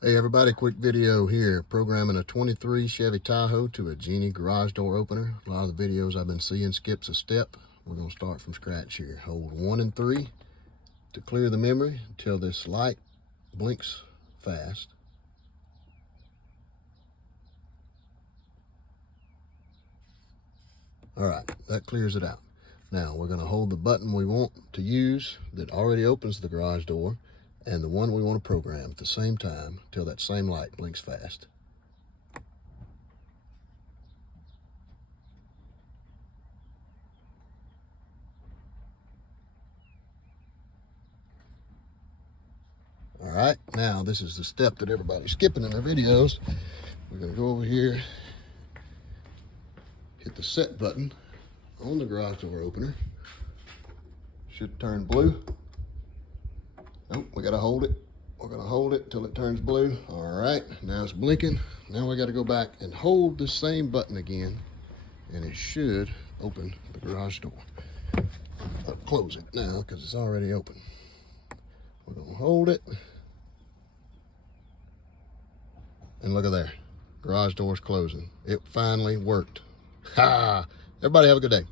Hey everybody, quick video here. Programming a 23 Chevy Tahoe to a Genie garage door opener. A lot of the videos I've been seeing skips a step. We're going to start from scratch here. Hold 1 and 3 to clear the memory until this light blinks fast. Alright, that clears it out. Now we're going to hold the button we want to use that already opens the garage door and the one we want to program at the same time until that same light blinks fast. All right, now this is the step that everybody's skipping in their videos. We're gonna go over here, hit the set button on the garage door opener. Should turn blue. Nope, we gotta hold it. We're gonna hold it till it turns blue. All right, now it's blinking. Now we gotta go back and hold the same button again, and it should open the garage door. I'll close it now because it's already open. We're gonna hold it. And look at there, garage door's closing. It finally worked. Ha! Everybody have a good day.